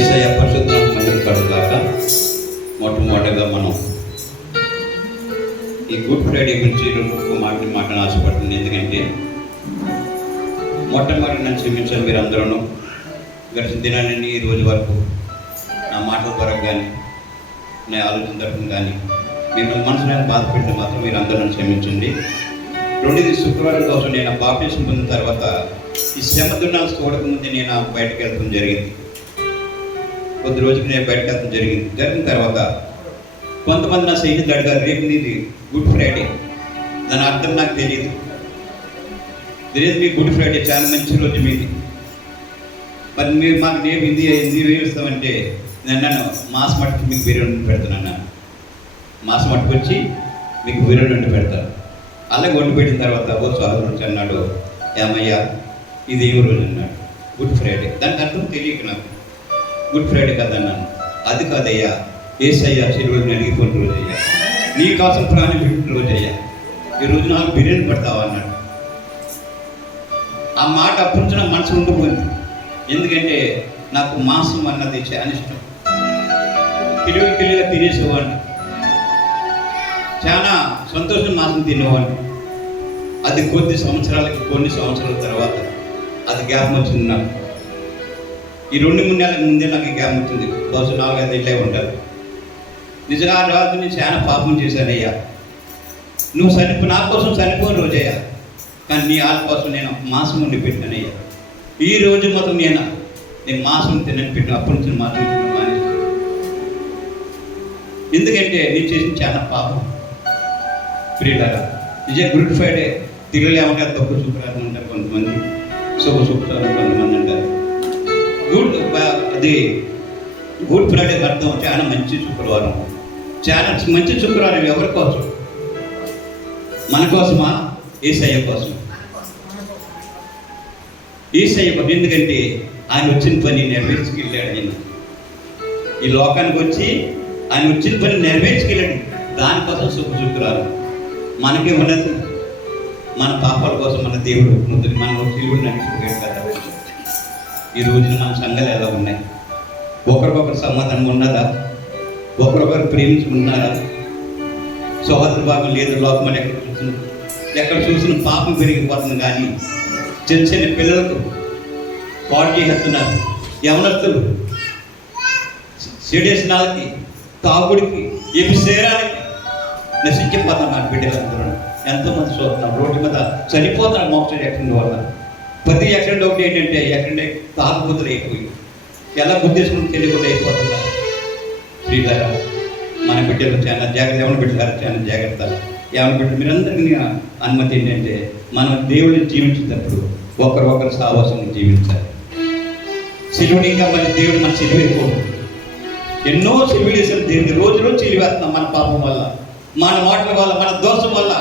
యేసయ్య పరిశుద్ధ నామమున కలుగుగాక. మొట్టమొదటిగా మనం ఈ గుడ్ ఫ్రైడే గురించి ఒక మాటను ఆశపడుతుంది. ఎందుకంటే మొట్టమొదటి నన్ను క్షమించాలి మీరు అందరూ. గడిచిన దినాన్ని ఈ రోజు వరకు నా మాటల ద్వారా కానీ నా ఆలోచన తరఫున కానీ మిమ్మల్ని మనసులో బాధ పెట్టిన మాత్రం మీరు అందరూ క్షమించండి. రెండోది, శుక్రవారం కోసం నేను బాప్టిజం పొందిన తర్వాత ఈ శ్రమ దినాలు చూడకముందే నేను బయటకు వెళ్ళడం జరిగింది. కొద్ది రోజుకి నేను బయటకు వెళ్ళడం జరిగిన తర్వాత కొంతమంది నా స్నేహితులు అడిగారు, రేపు నీది గుడ్ ఫ్రైడే, దాని అర్థం నాకు తెలియదు. మీ గుడ్ ఫ్రైడే చాలా మంచి రోజు మీది, మరి మీరు మాకు నేను హిందీ వేస్తామంటే నన్ను మాస్ మట్టుకు మీకు బిర్యానీ పెడతాను. మాస్ మట్టుకు వచ్చి మీకు బిర్యానీ వండి పెడతాను. అలాగే వండి పెట్టిన తర్వాత సోదరుడు వచ్చి అన్నాడు, ఏమయ్యా ఇది ఏ రోజు అన్నాడు. Good Friday. దానికి అర్థం తెలియక నాకు గుడ్ ఫ్రైడే కదన్నాను. అది కాదయ్యా, యేసయ్య శిలువను అడిగిపోయిన రోజు అయ్యా, నీ కోసం ప్రాణం పెట్టిన రోజు అయ్యా, ఈ రోజు నాకు బిర్యానీ పెడతావా అన్నాడు. ఆ మాట అప్పటి నుంచి నా మనసు ఉండిపోయింది. ఎందుకంటే నాకు మాంసం అన్నది చాలా ఇష్టం. కిలిగా తినేసేవాడిని, చాలా సంతోషం మాంసం తినేవాడిని. అది కొన్ని సంవత్సరాల తర్వాత అది జ్ఞాపకం వచ్చింది నాకు. ఈ 2-3 నెలల ముందే నాకు జ్ఞాపకం వచ్చింది. బహుశా 4-5 ఏళ్ళే ఉంటారు. నిజంగా ఆ రోజు నేను చాలా పాపం చేశానయ్యా. నువ్వు నా కోసం చనిపోయిన రోజయ్యా, కానీ నీ ఆల కోసం నేను మాంసం వండి పెట్టానయ్యా. ఈ రోజు మాత్రం నేను మాంసం తినని పెట్టిన. అప్పటి నుంచి మాత్రం తిన్నాను. ఎందుకంటే నేను చేసిన చాలా పాపం. ప్రియులారా, నిజంగా గుడ్ ఫ్రైడే తెలుగులో ఏమంటారు, తప్పు శుక్రవారం అంటారు కొంతమంది, శుక్రవారం కొంతమంది అంటారు. గుడ్ ఫ్రైడే అర్థం చాలా మంచి శుక్రవారం. చాలా మంచి శుక్రవారం ఎవరి కోసం? మన కోసమా? యేసయ్య కోసం. యేసయ్య కోసం. ఎందుకంటే ఆయన వచ్చిన పని నెరవేర్చుకెళ్ళాడు. ఆయన ఈ లోకానికి వచ్చి ఆయన వచ్చిన పని నెరవేర్చుకెళ్ళాడు. దానికోసం శుక్రవారం. మనకే ఉన్నది మన పాపాల కోసం మన దేవుడు ముందు మన శిలువను నడిచిపోయాడు కదా. ఈ రోజున మన సంఘాలు ఎలా ఉన్నాయి? ఒకరికొకరు సమాధానం ఉన్నదా? ఒకరొకరు ప్రేమించుకున్నారా? సోదర భాగం లేదు. లోకం ఎక్కడ చూసిన పాపం పెరిగిపోతుంది. కానీ చిన్న చిన్న పిల్లలకు పాడు చేస్తున్నారు. యవనస్తులు చెడేసినాలకి, తాగుడికి, ఎపిసేరాలకి నశించిపోతున్నారు బిడ్డలందరూ. ఎంతోమంది చూస్తున్నారు రోడ్డు మీద చనిపోతున్నారు మోక్ష యాక్సిడెంట్ వల్ల. ప్రతి యాక్సిడెంట్ ఒకటి ఏంటంటే యాక్సిడెంట్ తాగుబోతులు అయిపోయి ఎలా గుర్తించుకుని తెలియకుండా అయిపోతున్నారు. ప్రియులారా, మన బిడ్డలు చాలా జాగ్రత్త. ఎవరి బిడ్డలారా చాలా జాగ్రత్త. ఎవరి బిడ్డ మీరందరికీ అనుమతి ఏంటంటే మనం దేవుడిని జీవించేటప్పుడు ఒకరు సావాసం జీవించాలి. సిలువని ఇంకా మన దేవుడు మన సిలువైపోదు. ఎన్నో సిలువలు వేసిన దేవుడిని రోజు సిలువేస్తున్నాం. మన పాపం వల్ల, మన మాటల వల్ల, మన దోషం వల్ల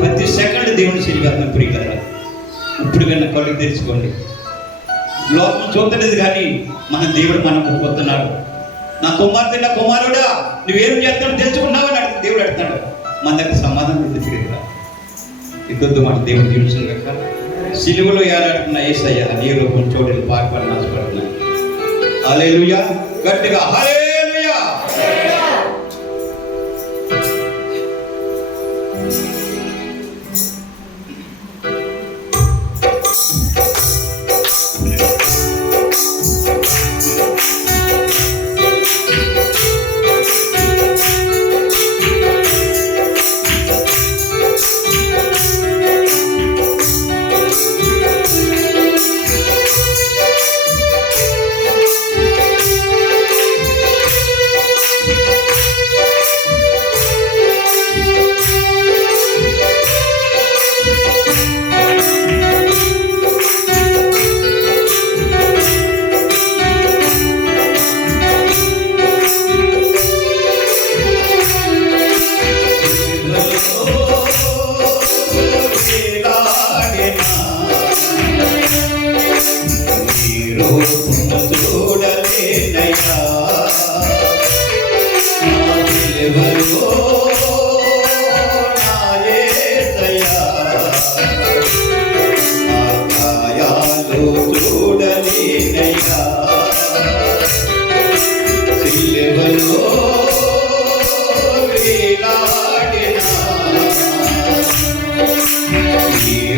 ప్రతి సెకండ్ దేవుడిని సిలువేస్తున్నాం. ప్రియులారా, ఇప్పుడు కన్నా కళ్ళు తెరుచుకోండి. లోకం చూడలేదు కానీ మన దేవుడు మనకు పోతున్నాడు. నా కుమార్తె, నా కుమారుడా, నువ్వేం చేస్తావు తెలుసుకున్నావని అడుగు దేవుడు అడుగుతాడు. మన దగ్గర సమాధానం ఉంది. తిరిగిరా ఇద్దొద్దు మాట దేవుడు జీవించడం కనుక సిలువలో ఏలాడుతున్న యేసయ్య నీ రూపం చూడని పారిపడిన ఆశపడుతున్నాను. హల్లెలూయా, గట్టిగా హల్లెలూయా.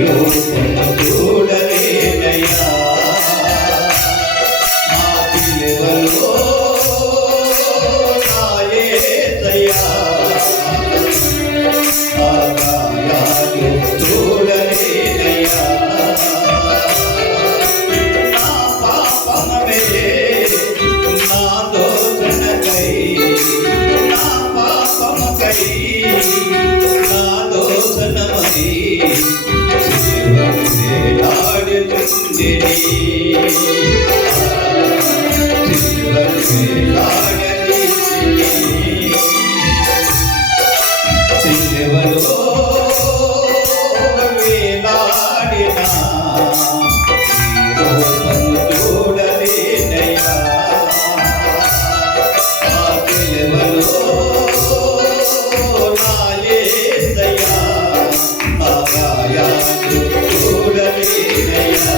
రూపము చూడలేనయ్యా నా పిలువలో నా యేసయ్యా ఆ గాయాలు చూడలేనయ్యా నా పాపమే నా దోషణకై నా పాపమకై నా దోషణమై వేలాడుతుండెని సిలువలో వేలాడిన రూపము చూడలేనయ్యా ఆ సిలువలో నా యేసయ్యా ఆ గాయాలు చూడలేనయ్యా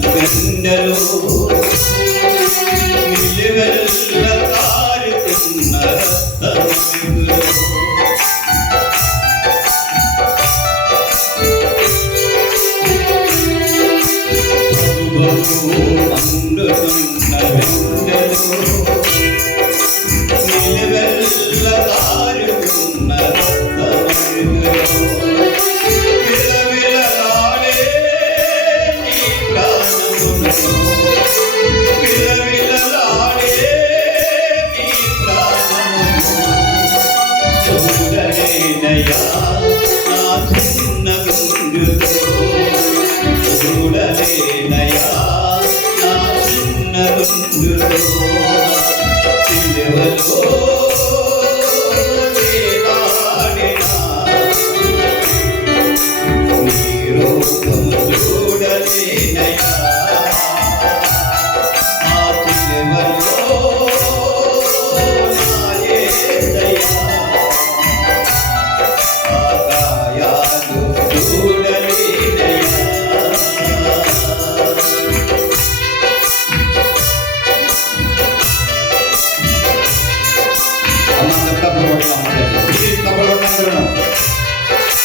గండలో నిలువెల్ల కారుతున్న రక్తములో మండుతున్న వెండలో నిలువెల్ల కారుతున్న రక్తములో విలవిలలాడే నీ ప్రాణము చూడలేనయ్యా నా చిన్న గుండెలో చూడలేనయ్యా నా చిన్న గుండెలో సిలువలో వేలాడిన నీ రూపము చూడలేనయ్యా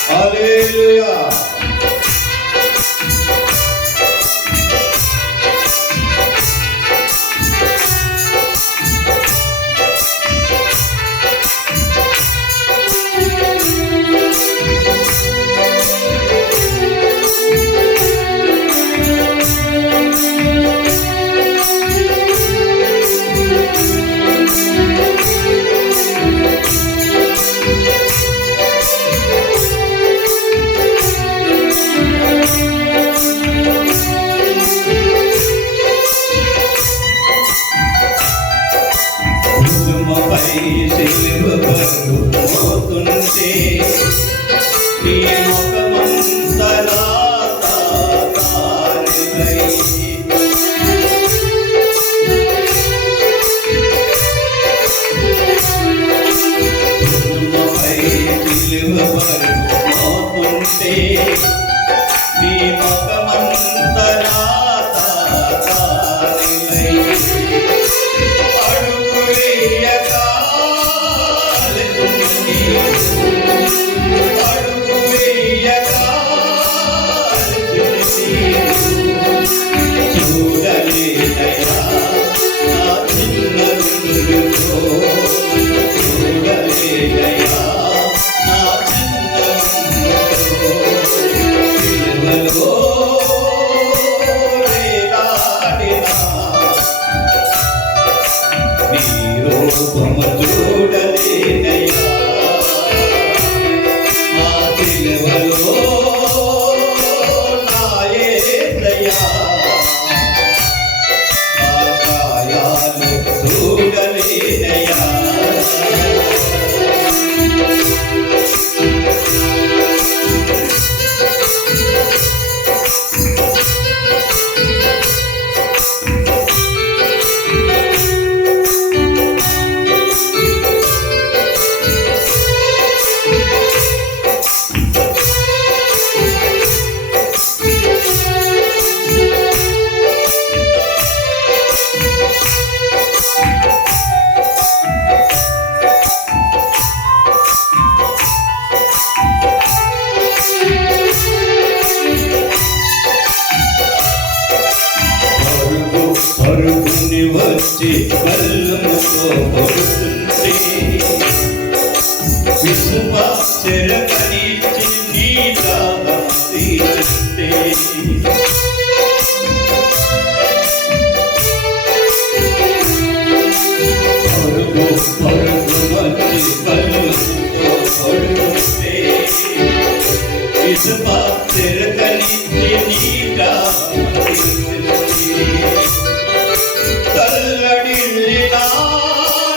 Hallelujah. పోతుంటే నీ ముఖమంతలా తాతానిలై పోతుంటే నీ ముఖమంతలా తాతానిలై అడుగు వేయక అడుగు వేయక చూడలేనయ్యా నా చిన్న గుండెలో చూడలేనయ్యా నా చిన్న గుండెలో కొడుతుంటే విశ్వాసరకనిచ్చి నీ దాహం తీరుస్తే పరుగు పరుగు వచ్చి కళ్ళుతో కొడుతుంటే విశ్వాసరకనిచ్చి నీ దాహం తీరుస్తే తల్లడిల్లినా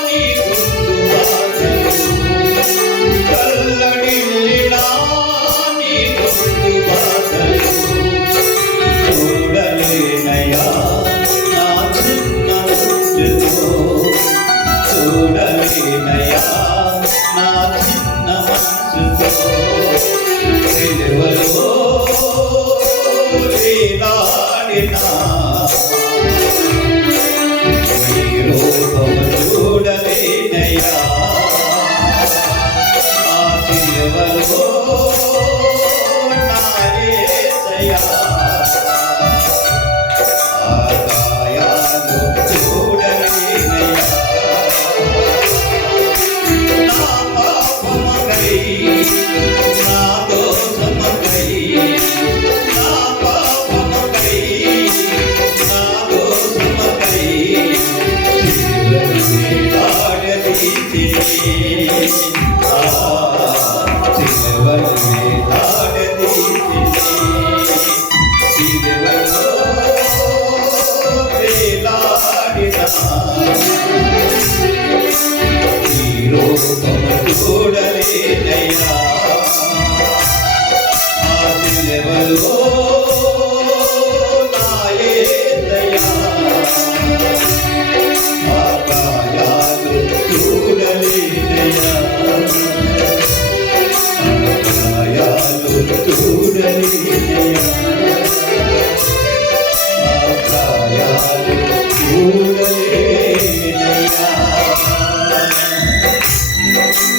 నీ గుండు బాధలు తల్లడిల్లినా నీ గుండు బాధలు చూడలేనయా నా చిన్న మనసుతో చూడలేనయా నా చిన్న మనసుతో సిలువలో వేలాడినా చూడలేనయా ఆ సిలువలో నా యేసయ్యా ఆ గాయాలు చూడలేనయా నా పాపమకై నా దోషమకై నా పాపమకై నా దోషమకై చూడలేనయ్యా ఆదిలెవలో నా యేసయ్యా ఆ గాయాలు చూడలేనయ్యా ఆ గాయాలు చూడలేనయ్యా ఆ గాయాలు చూడలేనయ్యా.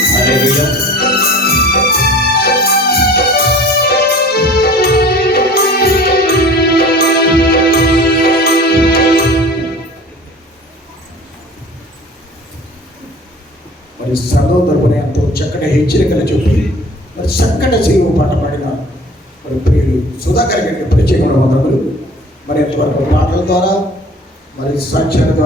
హల్లెలూయా. మరి సంఘం తరపున ఎంతో చక్కటి హెచ్చరికలు చెప్పి మరి చక్కటి జీవం పాట పాడిన మరి ప్రియులు సుధాకర్ గారికి ప్రత్యేకమైన వందనములు. మరి ఇంతవరకు మాటల ద్వారా మరి సాక్ష్యాల ద్వారా